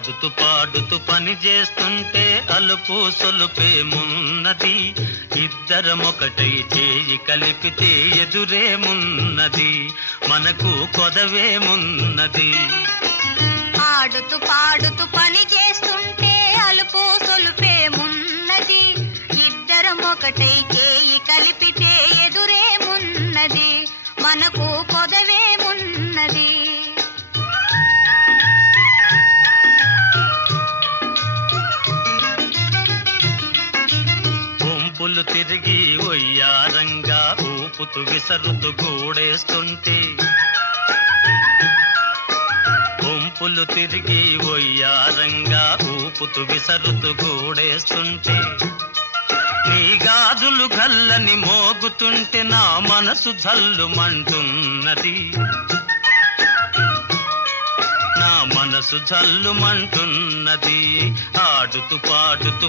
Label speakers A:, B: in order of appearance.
A: పాడుతూ పాడుతూ పని చేస్తుంటే అలుపు సొలుపేమున్నది ఇద్దరం ఒకటై చేయి కలిపితే ఎదురేమున్నది మనకు కొదవేమున్నది
B: పాడుతూ పాడుతూ పని చేస్తుంటే అలుపు సొలుపేమున్నది ఇద్దరం ఒకటై చేయి కలిపితే ఎదురేమున్నది మనకు కొదవేమున్నది
A: గుంపులు తిరిగి ఒయ్యారంగా ఊపుతూ విసరుతూ గూడేస్తుంటే. గుంపులు తిరిగి ఒయ్యారంగా ఊపుతూ విసరుతూ గూడేస్తుంటే. నీ గాజులు గల్లని మోగుతుంటే నా మనసు జల్లుమంటున్నది. నా మనసు జల్లుమంటున్నది. ఆడుతూ పాడుతూ